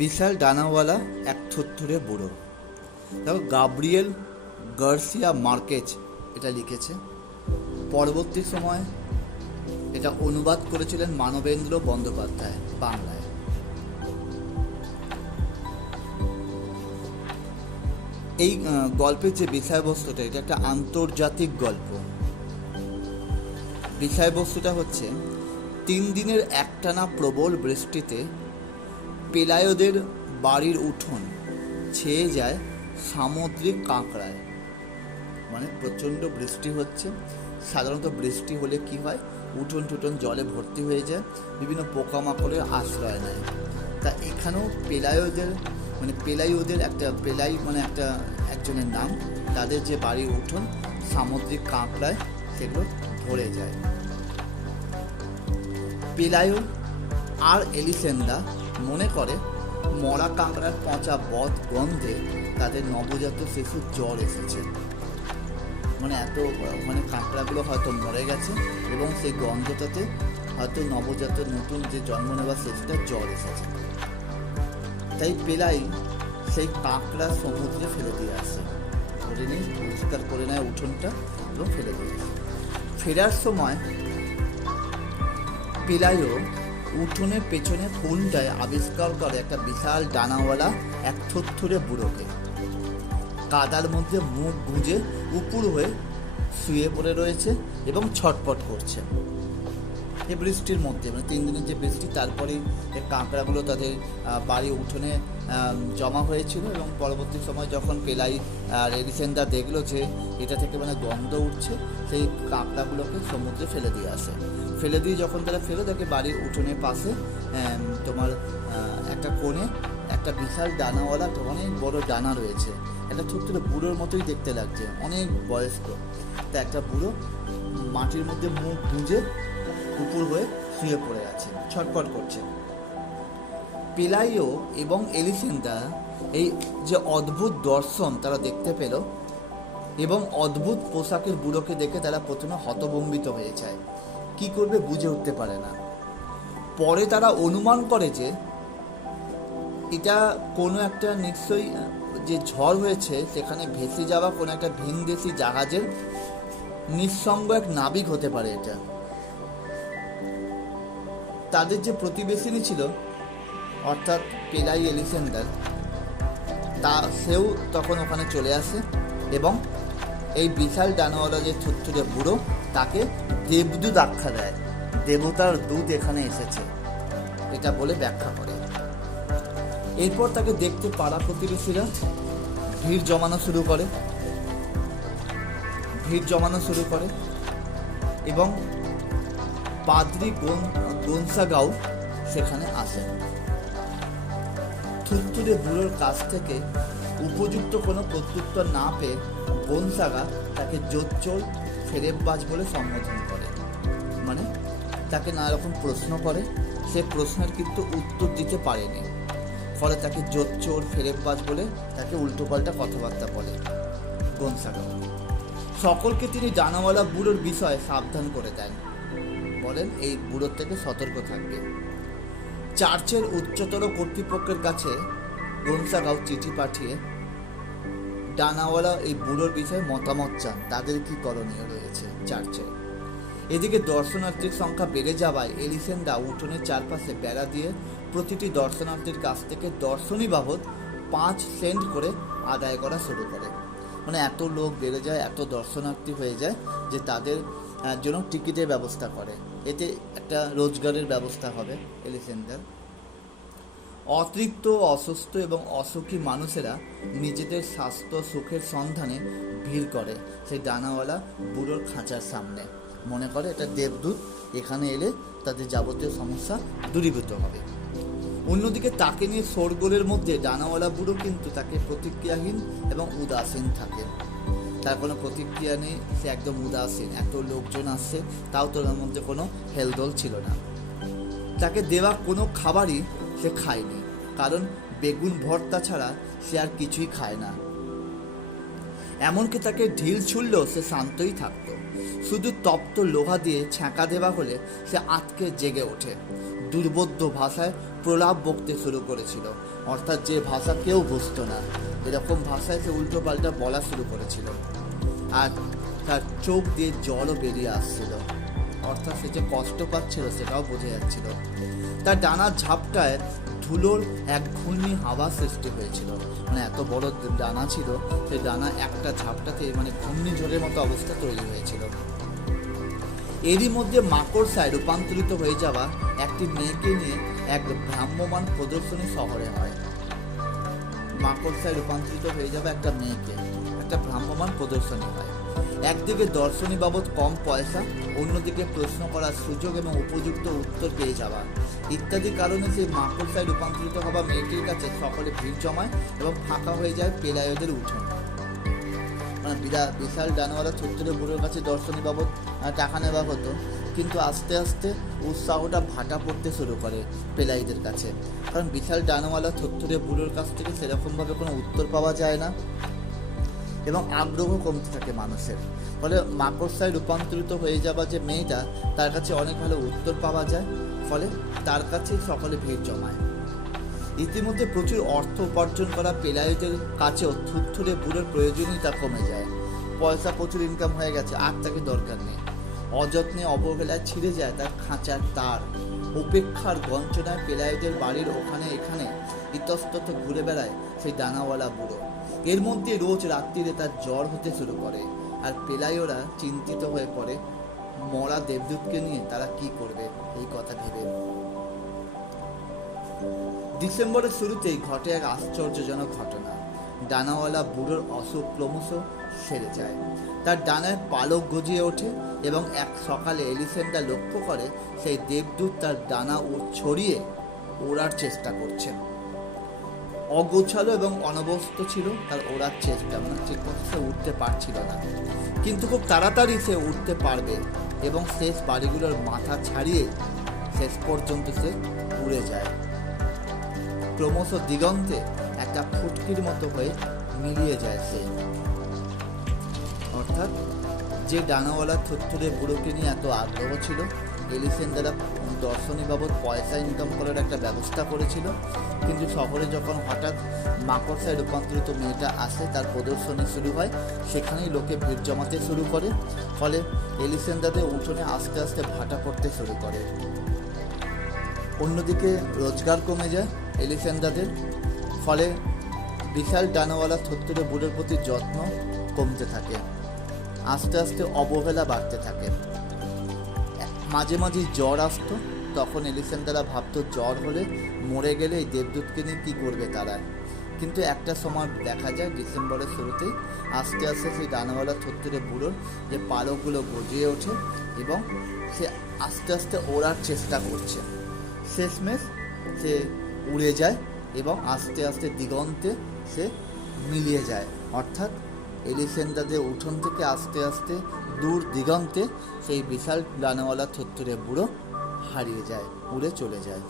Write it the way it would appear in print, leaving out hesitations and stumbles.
বিশাল ডানাওয়ালা এক থুরথুরে বুড়ো। দেখো, গাব্রিয়েল গার্সিয়া মার্কেজ এটা লিখেছে। পরবর্তী সময় এটা অনুবাদ করেছিলেন মানবেন্দ্র বন্দ্যোপাধ্যায় বাংলায়। এই গল্পের যে বিষয়বস্তুটা, এটা একটা আন্তর্জাতিক গল্প। বিষয়বস্তুটা হচ্ছে 3 দিনের একটানা প্রবল বৃষ্টিতে পেলায়োদের বাড়ির উঠোন ছেয়ে যায় সামুদ্রিক কাঁকড়ায়। মানে প্রচণ্ড বৃষ্টি হচ্ছে। সাধারণত বৃষ্টি হলে কি হয়, উঠোন টুটন জলে ভর্তি হয়ে যায়, বিভিন্ন পোকামাকড়ের আশ্রয় নেয়। তা এখানেও পেলায়োদের একটা একজনের নাম, তাদের যে বাড়ির উঠোন সামুদ্রিক কাঁকড়ায় সেগুলো ভরে যায়। পেলায়ো আর এলিসেন্দা মনে করে মরা কাঁকড়ার পচা বদ গন্ধে তাদের নবজাত শিশুর জ্বর এসেছে। মানে কাঁকড়াগুলো হয়তো মরে গেছে এবং সেই গন্ধটাতে হয়তো নবজাত নতুন যে জন্ম নেওয়ার শিশুটা জ্বর এসেছে। তাই পেলাই সেই কাঁকড়া সমুদ্রে ফেলে দিয়ে আসে, ধরে নিয়ে পরিষ্কার করে নেয় উঠোনটা এবং ফেলে দিয়ে আসে। ফেরার সময় পেলাইও উঠোনের পেছনে কোণটায় আবিষ্কার করে একটা বিশাল ডানাওয়ালা এক থুরথুরে বুড়োকে। কাদার মধ্যে মুখ গুঁজে উপুর হয়ে শুয়ে পড়ে রয়েছে এবং ছটপট করছে। এই বৃষ্টির মধ্যে 3 দিনের যে বৃষ্টি, তারপরেই এই কাঁকড়াগুলো তাদের বাড়ি উঠোনে জমা হয়েছিল এবং পরবর্তী সময় যখন পেলাই আর এলিসেন্দা দেখলো যে এটা থেকে গন্ধ উঠছে, সেই কাঁকড়াগুলোকে সমুদ্রে ফেলে দিয়ে আসে। ফেলে দিয়ে যখন তারা ফেলে দেখে বাড়ির উঠোনের পাশে একটা কোণে একটা বিশাল ডানাওয়ালা অনেক বড় ডানা রয়েছে। একটা ছোট্ট বুড়োর মতোই দেখতে লাগছে, অনেক বয়স্ক। তা একটা বুড়ো মাটির মধ্যে মুখ গুঁজে উপর হয়ে শুয়ে পড়ে আছে, ছটফট করছে। পেলাইও এবং এলিসেন্দা এই যে অদ্ভুত দর্শন তারা দেখতে পেল এবং অদ্ভুত পোশাকের বুড়োকে দেখে তারা প্রথমে হতভম্বিত হয়ে যায়, কি করবে বুঝে উঠতে পারে না। পরে তারা অনুমান করে যে এটা কোনো একটা নিশ্চয়ই যে ঝড় হয়েছে সেখানে ভেসে যাওয়া কোনো একটা ভিনদেশি জাহাজের নিঃসঙ্গ এক নাবিক হতে পারে এটা। তাদের যে প্রতিবেশিনী ছিল অর্থাৎ পেলাই এলিসেন্দার, সেও তখন ওখানে চলে আসে এবং এই বিশাল ডানাওয়ালা যে থুরথুরে বুড়ো তাকে দেবদূত আখ্যা দেয়, দেবতার দূত এখানে এসেছে এটা বলে ব্যাখ্যা করে। এরপর তাকে দেখতে পাড়া প্রতিবেশীরা ভিড় জমানো শুরু করে এবং পাদ্রি গোনসাগাও সেখানে আসেন। থুরথুরে বুড়োর কাছ থেকে উপযুক্ত কোনো প্রত্যুত্তর না পেয়ে গোনসাগা তাকে জোচ্চোর ফেরেববাজ বলে সম্বোধন করে। মানে তাকে নানা রকম প্রশ্ন করে, সে প্রশ্নের কিন্তু উত্তর দিতে পারেনি, ফলে তাকে জোচ্চোর ফেরেববাজ বলে তাকে উল্টোপাল্টা কথাবার্তা বলে গোনসাগা। সকলকে তিনি ডানাওয়ালা বুড়োর বিষয়ে সাবধান করে দেন, বলেন এই বুড়োর থেকে সতর্ক থাকবে। চার্চের উচ্চতর কর্তৃপক্ষের কাছে গোনসাগাও চিঠি পাঠিয়ে ডানাওয়ালা এই বুড়োর বিষয়ে মতামত চান, তাদের কি করণীয় রয়েছে চার্চে। এদিকে দর্শনার্থীর সংখ্যা বেড়ে যাওয়ায় এলিসেন্দা উঠোনের চারপাশে বেড়া দিয়ে প্রতিটি দর্শনার্থীর কাছ থেকে দর্শনী বাবদ 5 সেন্ট করে আদায় করা শুরু করে। এত লোক বেড়ে যায়, এত দর্শনার্থী হয়ে যায় যে তাদের জন্য টিকিটের ব্যবস্থা করে। এতে একটা রোজগারের ব্যবস্থা হবে এলিসেন্দার। অতৃপ্ত, অসুস্থ এবং অসুখী মানুষেরা নিজেদের স্বাস্থ্য সুখের সন্ধানে ভিড় করে সেই ডানাওয়ালা বুড়োর খাঁচার সামনে, মনে করে এটা দেবদূত, এখানে এলে তাদের যাবতীয় সমস্যা দূরীভূত হবে। অন্যদিকে তাকে নিয়ে শোরগোলের মধ্যে ডানাওয়ালা বুড়ো কিন্তু তাকে প্রতিক্রিয়াহীন এবং উদাসীন থাকে। তার কোনো প্রতিক্রিয়া নেই, সে একদম উদাসীন। এত লোকজন আসছে তাও তোর মধ্যে কোনো হেলদোল ছিল না। তাকে দেওয়া কোনো খাবারই সে খায়নি, কারণ বেগুন ভর্তা ছাড়া সে আর কিছুই খায় না। এমনকি তাকে ঢিল ছুড়লেও সে শান্তই থাকতো। শুধু তপ্ত লোহা দিয়ে ছ্যাঁকা দেওয়া হলে সে আঁতকে জেগে ওঠে। দুর্বোধ্য ভাষায় প্রলাপ বকতে শুরু করেছিল, অর্থাৎ যে ভাষা কেউ বুঝতো না এরকম ভাষায় সে উল্টো পাল্টা বলা শুরু করেছিল। আর তার চোখ দিয়ে জলও বেরিয়ে আসছিল, অর্থাৎ সে যে কষ্ট পাচ্ছিল সেটাও বোঝা যাচ্ছিল। তার ডানার ঝাপটায় ধুলোর এক ঘূর্ণি হাওয়া সৃষ্টি হয়েছিল, মানে এত বড় ডানা ছিল, সেই ডানা একটা ঝাপটাতে মানে ঘূর্ণিঝড়ের মতো অবস্থা তৈরি হয়েছিল। এরই মধ্যে মাকড়সায় রূপান্তরিত হয়ে যাওয়া একটি মেয়েকে নিয়ে এক ভ্রাম্যমান প্রদর্শনী শহরে হয়। মাকড়সায় রূপান্তরিত হয়ে যাওয়া একটা মেয়েকে একটা ভ্রাম্যমান প্রদর্শনী হয়। একদিকে দর্শনী বাবদ কম পয়সা, অন্যদিকে প্রশ্ন করার সুযোগ এবং উপযুক্ত উত্তর পেয়ে যাওয়া ইত্যাদি কারণে সেই মাকড়সায় রূপান্তরিত হওয়া মেয়েটির কাছে সকলে ভিড় জমায় এবং ফাঁকা হয়ে যায় পেলায়োদের উঠোন। বিশাল ডানাওয়ালা থুতথুরে বুড়োর কাছে দর্শনী বাবদ টাকা নেওয়া হতো, কিন্তু আস্তে আস্তে উৎসাহটা ভাটা পড়তে শুরু করে পেলাইদের কাছে, কারণ বিশাল ডানাওয়ালা থুতথুরে বুড়োর কাছ থেকে সেরকমভাবে কোনো উত্তর পাওয়া যায় না এবং আগ্রহ কমতে থাকে মানুষের। ফলে মাকড়সায় রূপান্তরিত হয়ে যাওয়া যে মেয়েটা, তার কাছে অনেক ভালো উত্তর পাওয়া যায়, ফলে তার কাছেই সকলে ভিড় জমায়। ইতিমধ্যে প্রচুর অর্থ উপার্জন করা পেলায়োদের কাছেও থুতথুরে বুড়োর প্রয়োজনীয়তা কমে যায়। পয়সা প্রচুর ইনকাম হয়ে গেছে, আর তাকে দরকার নেই। অযত্নে অবহেলায় ছিঁড়ে যায় তার খাঁচার তার। উপেক্ষার গঞ্চনায় পেলায়োদের বাড়ির ওখানে এখানে ইতস্তত ঘুরে বেড়ায় সেই ডানাওয়ালা বুড়ো। এর মধ্যে রোজ রাত্রিরে তার জ্বর হতে শুরু করে, আর পেলায়োরা চিন্তিত হয়ে পড়ে মরা দেবদূতকে নিয়ে তারা কি করবে এই কথা ভেবে। ডিসেম্বরের শুরুতেই ঘটে এক আশ্চর্যজনক ঘটনা। ডানাওয়ালা বুড়োর অসুখ ক্রমশ সেরে যায়, তার ডানায় পালক গজিয়ে ওঠে এবং এক সকালে এলিসেন্ডা লক্ষ্য করে সেই দেবদূত তার ডানা ছড়িয়ে ওড়ার চেষ্টা করছেন। অগোছালো এবং অনবস্ত ছিল তার ওড়ার চেষ্টা, মানে ঠিক মতো সে উঠতে পারছিল না, কিন্তু খুব তাড়াতাড়ি সে উঠতে পারবে এবং শেষ বাড়িগুলোর মাথা ছাড়িয়ে শেষ পর্যন্ত সে উড়ে যায়। ক্রমশ দিগন্তে একটা ফুটকির মতো হয়ে মিলিয়ে যায় সে। অর্থাৎ যে ডানাওয়ালা থুতথুরে বুড়োকে নিয়ে এত আগ্রহ ছিল, এলিসেন্ডারা দর্শনী বাবদ পয়সা ইনকাম করার একটা ব্যবস্থা করেছিল, কিন্তু শহরে যখন হঠাৎ মাকড়সায় রূপান্তরিত মেয়েটা আসে, তার প্রদর্শনী শুরু হয়, সেখানেই লোকে ভিড় জমাতে শুরু করে, ফলে এলিসেন্ডাদের উঠোনে আস্তে আস্তে ভাটা পড়তে শুরু করে। অন্যদিকে রোজগার কমে যায় এলিসেন্ডাদের, ফলে বিশাল ডানাওয়ালা থুতথুরে বুড়োর প্রতি যত্ন কমতে থাকে, আস্তে আস্তে অবহেলা বাড়তে থাকে। মাঝে মাঝে জ্বর আসতো, তখন এলিসেন্ডারা ভাবতো জ্বর হলে মরে গেলে এই দেবদূতকে নিয়ে কী করবে তারা। কিন্তু একটা সময় দেখা যায় ডিসেম্বরের শুরুতেই আস্তে আস্তে সেই ডানাওয়ালা থুতথুরে বুড়োর যে পালকগুলো গজিয়ে ওঠে এবং সে আস্তে আস্তে ওড়ার চেষ্টা করছে। শেষমেশ সে উড়ে যায় এবং আস্তে আস্তে দিগন্তে সে মিলিয়ে যায়, অর্থাৎ এলিসেন্ডাদের উঠোন থেকে আস্তে আস্তে দূর দিগন্তে সেই বিশাল ডানাওয়ালা থুতথুরে বুড়ো হারিয়ে যায়, উড়ে চলে যায়।